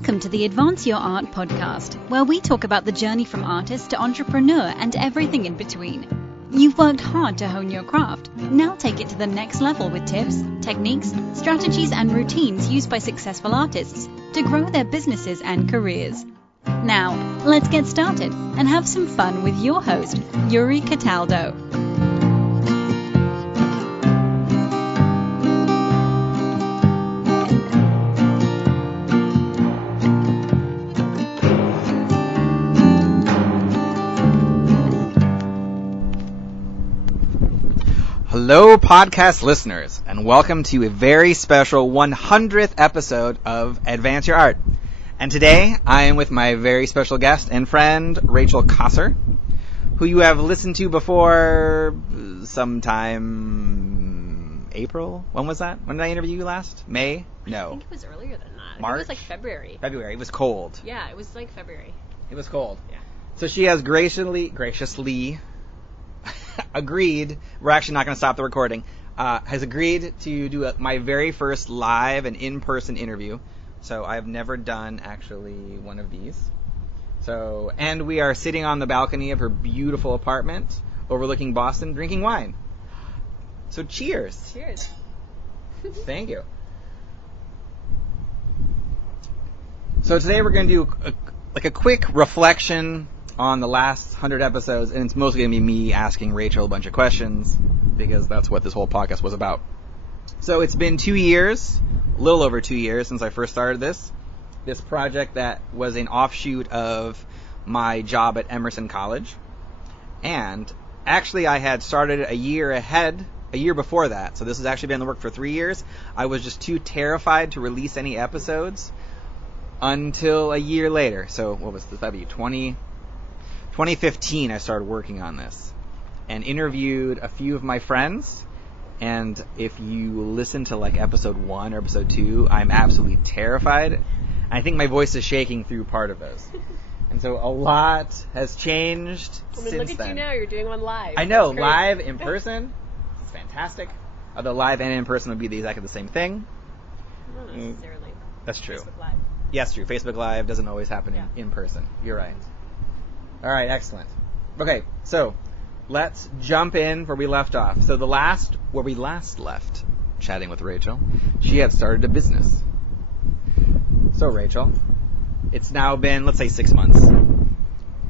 Welcome to the Advance Your Art podcast, where we talk about the journey from artist to entrepreneur and everything in between. You've worked hard to hone your craft. Now take it to the next level with tips, techniques, strategies, and routines used by successful artists to grow their businesses and careers. Now, let's get started and have some fun with your host, Yuri Cataldo. Hello, podcast listeners, and welcome to a very special 100th episode of Advance Your Art. And today, I am with my very special guest and friend, Rachel Cossar, who you have listened to before sometime April. When was that? When did I interview you last? May? No. I think it was earlier than that. March? It was like February. February. It was cold. Yeah, it was like February. It was cold. Yeah. So she has graciously agreed, we're actually not going to stop the recording, has agreed to do my very first live and in-person interview. So I've never done actually one of these. So, and we are sitting on the balcony of her beautiful apartment overlooking Boston drinking wine. So cheers. Cheers. Thank you. So today we're going to do a quick reflection on the last 100 episodes, and it's mostly going to be me asking Rachel a bunch of questions, because that's what this whole podcast was about. So it's been 2 years, a little over 2 years, since I first started this project that was an offshoot of my job at Emerson College. And actually I had started a year before that, so this has actually been in the work for 3 years. I was just too terrified to release any episodes until a year later. So what was this? That'd be 2015 I started working on this and interviewed a few of my friends. And if you listen to like episode 1 or episode 2, I'm absolutely terrified. I think my voice is shaking through part of those. And so a lot has changed since then. Look at you now, you're doing one live. I know, live in person. It's fantastic. Although live and in person would be exactly the same thing. Not necessarily. That's true. Facebook Live. Yes, true. Facebook Live doesn't always happen in person. You're right. All right, excellent. Okay, so let's jump in where we left off. So where we last left chatting with Rachel, she had started a business. So Rachel, it's now been, let's say 6 months,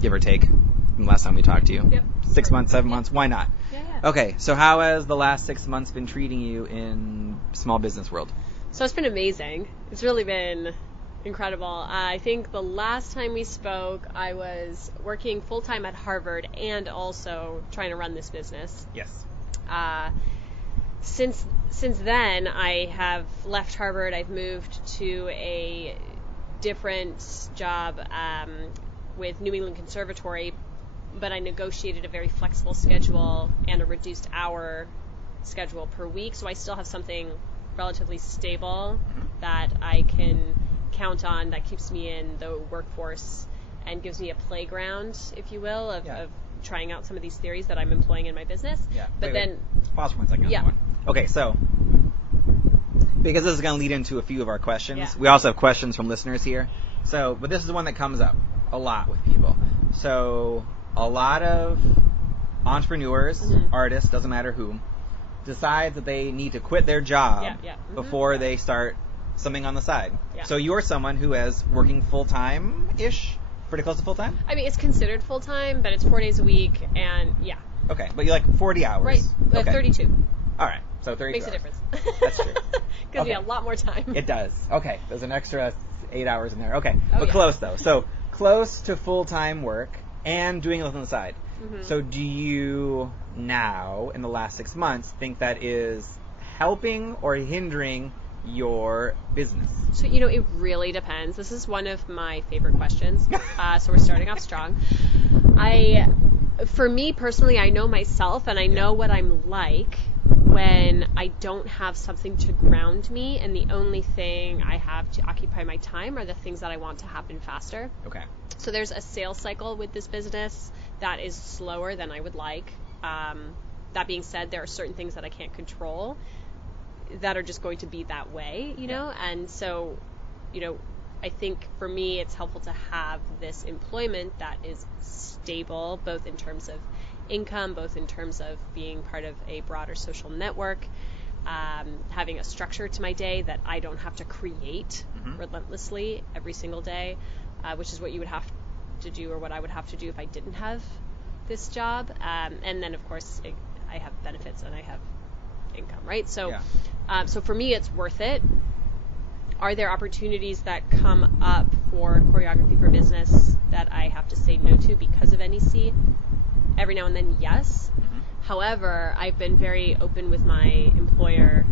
give or take, from the last time we talked to you. Yep. 6 months, 7 months, why not? Yeah. Okay, so how has the last 6 months been treating you in small business world? So it's been amazing. It's really been incredible. I think the last time we spoke, I was working full-time at Harvard and also trying to run this business. Yes. Since then, I have left Harvard. I've moved to a different job with New England Conservatory, but I negotiated a very flexible schedule and a reduced hour schedule per week, so I still have something relatively stable that I can count on, that keeps me in the workforce and gives me a playground, if you will, of trying out some of these theories that I'm employing in my business. Yeah. But then pause for 1 second. Yeah. On that one. Okay, so because this is going to lead into a few of our questions. Yeah. We also have questions from listeners here. So, but this is the one that comes up a lot with people. So, a lot of entrepreneurs, artists, doesn't matter who, decide that they need to quit their job before they start something on the side. Yeah. So you're someone who is working full-time-ish? Pretty close to full-time? I mean, it's considered full-time, but it's 4 days a week, and Okay, but you're like 40 hours. Right, okay. 32. All right, so 32 Makes hours. a difference. That's true. Gives me a lot more time. It does. Okay, there's an extra 8 hours in there. Okay, but close though. So close to full-time work and doing it on the side. Mm-hmm. So do you now, in the last 6 months, think that is helping or hindering your business? So, it really depends. This is one of my favorite questions. So we're starting off strong. For me personally, I know myself and I know what I'm like when I don't have something to ground me, and the only thing I have to occupy my time are the things that I want to happen faster. Okay. So there's a sales cycle with this business that is slower than I would like. That being said, there are certain things that I can't control that are just going to be that way, you know? And so, I think for me it's helpful to have this employment that is stable, both in terms of income, both in terms of being part of a broader social network, having a structure to my day that I don't have to create relentlessly every single day, which is what you would have to do, or what I would have to do if I didn't have this job. And then of course I have benefits and I have income, right? So, so for me it's worth it. Are there opportunities that come up for Choreography for Business that I have to say no to because of NEC? Every now and then, yes. However, I've been very open with my employer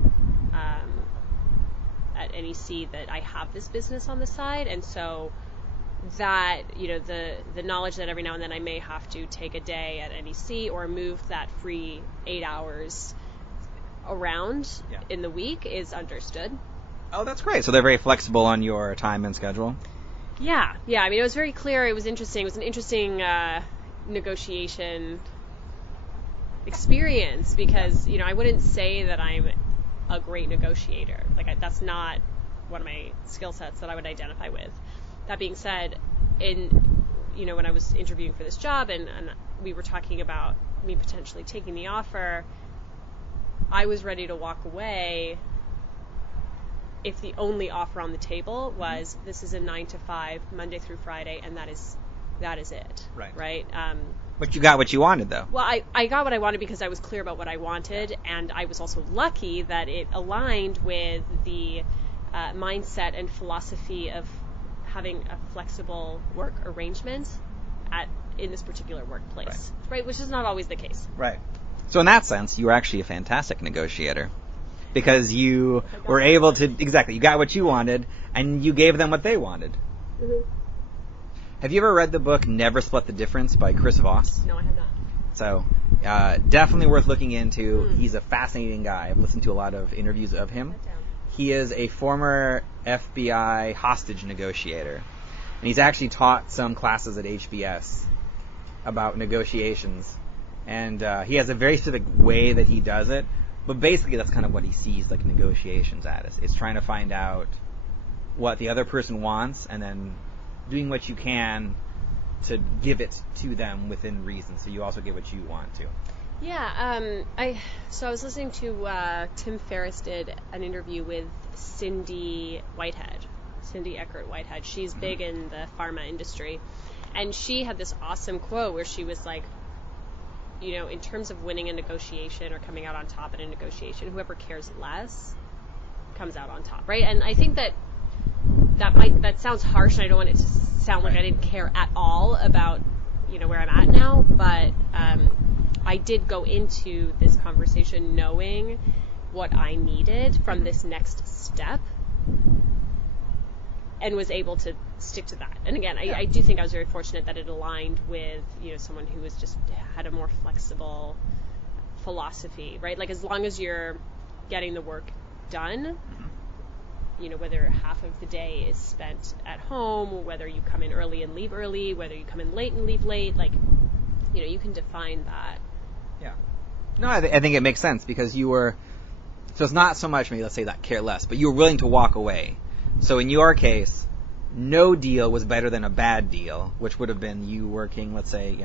at NEC that I have this business on the side, and so that, you know, the knowledge that every now and then I may have to take a day at NEC or move that free 8 hours around in the week is understood. Oh, that's great. So they're very flexible on your time and schedule? Yeah. I mean, it was very clear. It was interesting. It was an interesting negotiation experience because, you know, I wouldn't say that I'm a great negotiator. Like, that's not one of my skill sets that I would identify with. That being said, you know, when I was interviewing for this job and we were talking about me potentially taking the offer, I was ready to walk away if the only offer on the table was this is a 9 to 5 Monday through Friday, and that is it. Right. But you got what you wanted, though. Well, I got what I wanted because I was clear about what I wanted, and I was also lucky that it aligned with the mindset and philosophy of having a flexible work arrangement in this particular workplace, right? Which is not always the case. Right. So in that sense, you were actually a fantastic negotiator. Because you were able to, you got what you wanted, and you gave them what they wanted. Have you ever read the book Never Split the Difference by Chris Voss? No, I have not. So, definitely worth looking into. He's a fascinating guy. I've listened to a lot of interviews of him. He is a former FBI hostage negotiator. And he's actually taught some classes at HBS about negotiations. And he has a very specific way that he does it. But basically, that's kind of what he sees like negotiations as. It's trying to find out what the other person wants and then doing what you can to give it to them within reason. So you also get what you want to. Yeah. I was listening to Tim Ferriss did an interview with Cindy Eckert Whitehead. She's big in the pharma industry. And she had this awesome quote where she was like, you know, in terms of winning a negotiation or coming out on top in a negotiation, whoever cares less comes out on top, right? And I think that sounds harsh, and I don't want it to sound like I didn't care at all about, you know, where I'm at now, but I did go into this conversation knowing what I needed from this next step and was able to stick to that. And again, I do think I was very fortunate that it aligned with, you know, someone who was just had a more flexible philosophy, right? Like, as long as you're getting the work done, you know, whether half of the day is spent at home, whether you come in early and leave early, whether you come in late and leave late, like, you know, you can define that. Yeah. No, I think it makes sense because you were, so it's not so much maybe let's say that care less, but you were willing to walk away. So in your case, no deal was better than a bad deal, which would have been you working, let's say,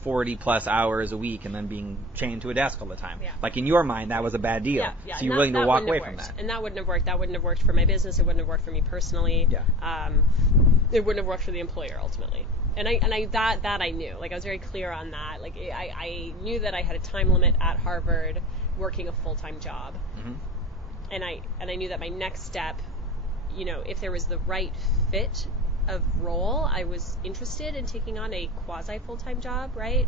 40 plus hours a week and then being chained to a desk all the time. Yeah. Like in your mind, that was a bad deal. Yeah. So you're willing to walk away from that. And that wouldn't have worked. That wouldn't have worked for my business. It wouldn't have worked for me personally. Yeah. It wouldn't have worked for the employer ultimately. And I knew. Like, I was very clear on that. Like, I knew that I had a time limit at Harvard working a full-time job. And I knew that my next step, you know, if there was the right fit of role, I was interested in taking on a quasi full-time job, right?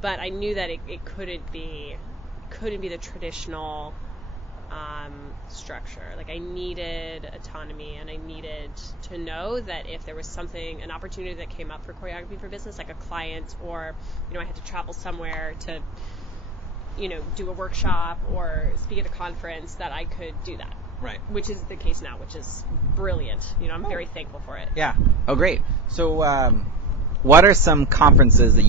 But I knew that it couldn't be the traditional structure. Like, I needed autonomy, and I needed to know that if there was an opportunity that came up for Choreography for Business, like a client, or, you know, I had to travel somewhere to, you know, do a workshop or speak at a conference, that I could do that. Right. Which is the case now, which is brilliant. You know, I'm very thankful for it. Yeah. Oh, great. So, what are some conferences that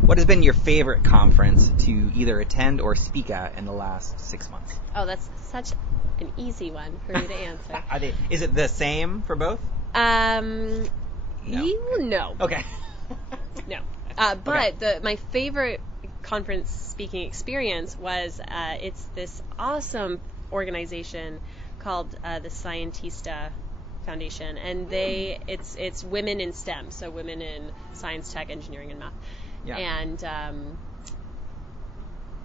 what has been your favorite conference to either attend or speak at in the last 6 months? Oh, that's such an easy one for me to answer. Is it the same for both? No. Okay. No. But my favorite conference speaking experience was it's this awesome organization called the Scientista Foundation, and it's women in STEM, so women in science, tech, engineering, and math. Yeah. And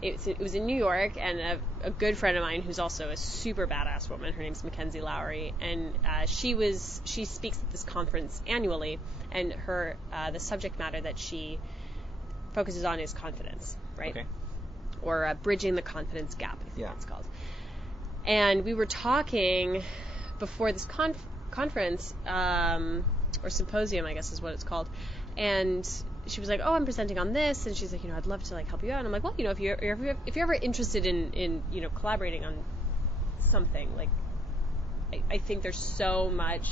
it was in New York, and a good friend of mine who's also a super badass woman, her name's Mackenzie Lowry, and she speaks at this conference annually, and her the subject matter that she focuses on is confidence, right? Okay. Or bridging the confidence gap, I think it's called. And we were talking before this conference, or symposium, I guess is what it's called, and she was like, "Oh, I'm presenting on this," and she's like, "I'd love to help you out." And I'm like, "Well, if you're ever interested in collaborating on something, I think there's so much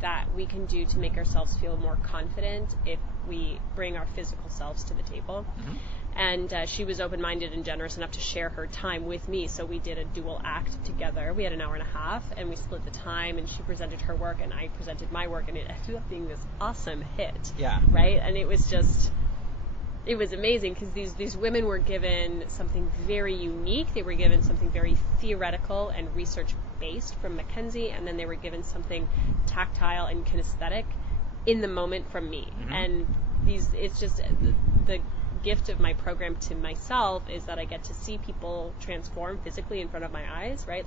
that we can do to make ourselves feel more confident if we bring our physical selves to the table." Mm-hmm. And she was open-minded and generous enough to share her time with me, so we did a dual act together. We had an hour and a half, and we split the time, and she presented her work, and I presented my work, and it ended up being this awesome hit. Yeah. Right? And it was amazing, because these women were given something very unique. They were given something very theoretical and research-based from Mackenzie, and then they were given something tactile and kinesthetic in the moment from me. Mm-hmm. And it's just the gift of my program to myself is that I get to see people transform physically in front of my eyes, right?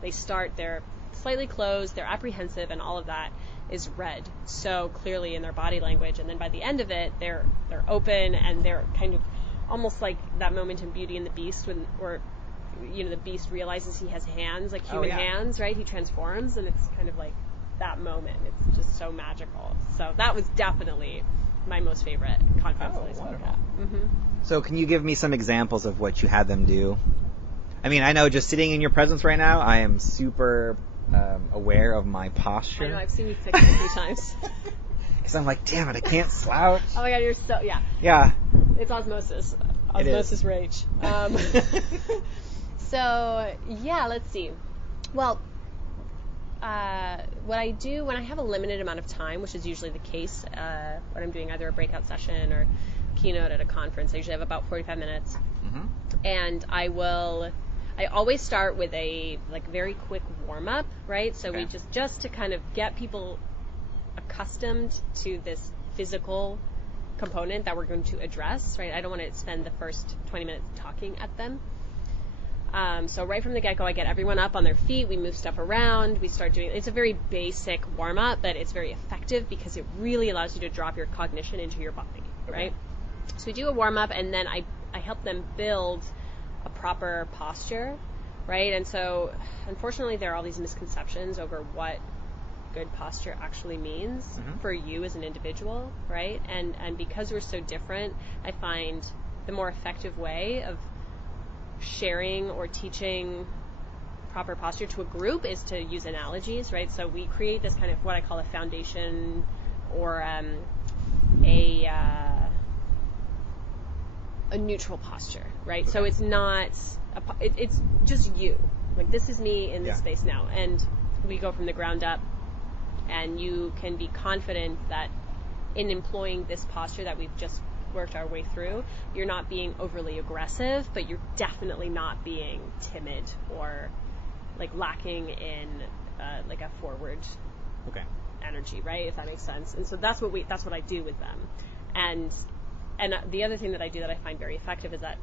They start, they're slightly closed, they're apprehensive, and all of that is read so clearly in their body language. And then by the end of it, they're open, and they're kind of almost like that moment in Beauty and the Beast where the Beast realizes he has hands, like human hands, right? He transforms, and it's kind of like that moment. It's just so magical. So that was definitely my most favorite conference that I spoke at. Mm-hmm. So can you give me some examples of what you had them do? I mean, I know just sitting in your presence right now, I am super aware of my posture. I know, I've seen you fix it 3 times. Because I'm like, damn it, I can't slouch. Oh my god, you're so, yeah. Yeah. It's osmosis. Osmosis rage. So, yeah, let's see. Well, what I do when I have a limited amount of time, which is usually the case when I'm doing either a breakout session or keynote at a conference, I usually have about 45 minutes. Mm-hmm. And I always start with a very quick warm-up, right? So we just to kind of get people accustomed to this physical component that we're going to address, right? I don't want to spend the first 20 minutes talking at them. So right from the get-go, I get everyone up on their feet. We move stuff around. We start doing, it's a very basic warm-up, but it's very effective because it really allows you to drop your cognition into your body, right? So we do a warm-up, and then I help them build a proper posture, right? And so unfortunately, there are all these misconceptions over what good posture actually means for you as an individual, right? And because we're so different, I find the more effective way of sharing or teaching proper posture to a group is to use analogies, right? So we create this kind of what I call a foundation or a neutral posture, right? Okay. So it's not it's just you. Like, this is me in this space now, and we go from the ground up, and you can be confident that in employing this posture that we've just worked our way through, you're not being overly aggressive, but you're definitely not being timid or lacking in a forward energy, right? If that makes sense. And so that's what I do with them. And the other thing that I do that I find very effective is that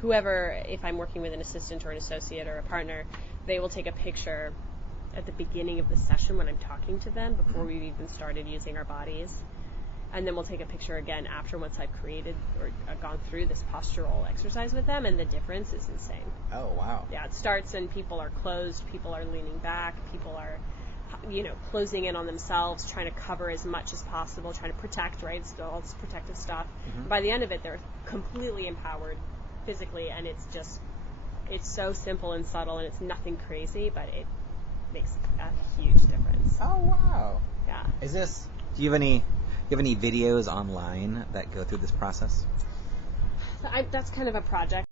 whoever, if I'm working with an assistant or an associate or a partner, they will take a picture at the beginning of the session when I'm talking to them before we've even started using our bodies. And then we'll take a picture again after, once I've created or gone through this postural exercise with them, and the difference is insane. Oh, wow. Yeah, it starts and people are closed, people are leaning back, people are, closing in on themselves, trying to cover as much as possible, trying to protect, right? Still all this protective stuff. Mm-hmm. By the end of it, they're completely empowered physically, and it's so simple and subtle, and it's nothing crazy, but it makes a huge difference. Oh, wow. Yeah. Do you have any videos online that go through this process? That's kind of a project.